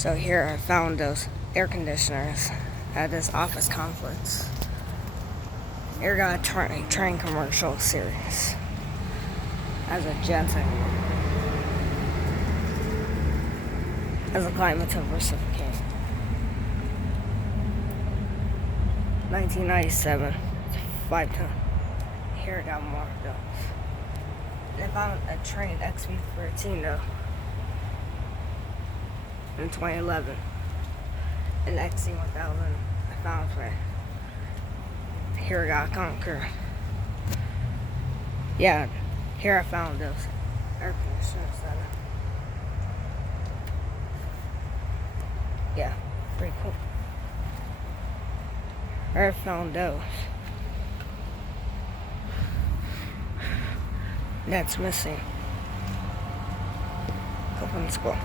So here I found those air conditioners at this office conference. Here got a train commercial series as a Jensen, as a climate diversification. 1997, 5 ton. Here got more of those. They found a train XV13 though in 2011. An XC1000 I found for here I got Conquer. Yeah, here I found those air conditioners. Yeah, pretty cool. I found those. That's missing. Open school.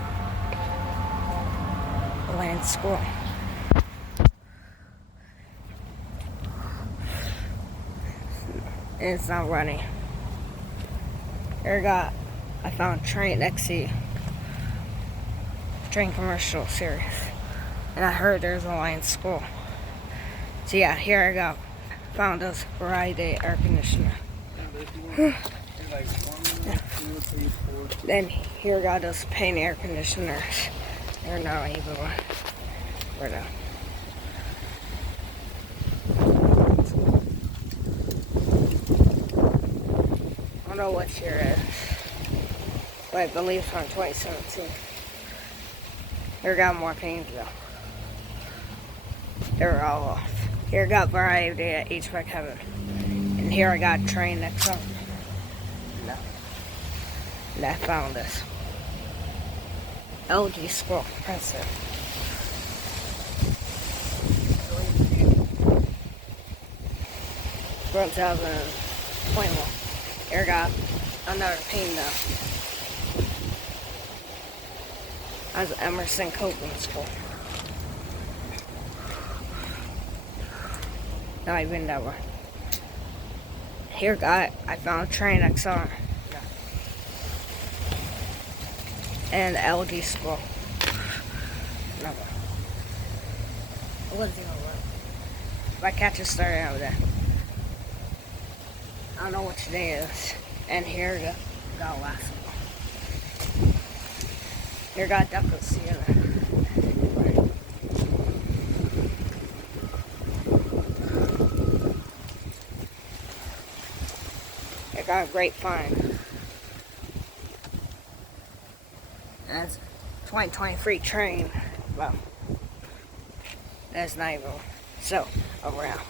Land school. And it's not running. Here I found Train XC. Train commercial series. And I heard there's a line school. So yeah, here found this variety air conditioner. Then here got those paint air conditioners. They're not even right now. I don't know what year it is, but I believe it's from 2017. Here got more paint though. They were all off. Here I got variety at HVAC heaven. And here I got train next up. No. And I found this. LG scroll compressor. 2021. Here I got another paint though. That's Emerson Coping School. Not even that one. Here I found Train XR. And the LG school. Another. What is it over? My catch is starting out there. I don't know what today is. And here we got last one. Here got Ducko Theater. I got a great find. That's 2023 train. Well, that's not even so around.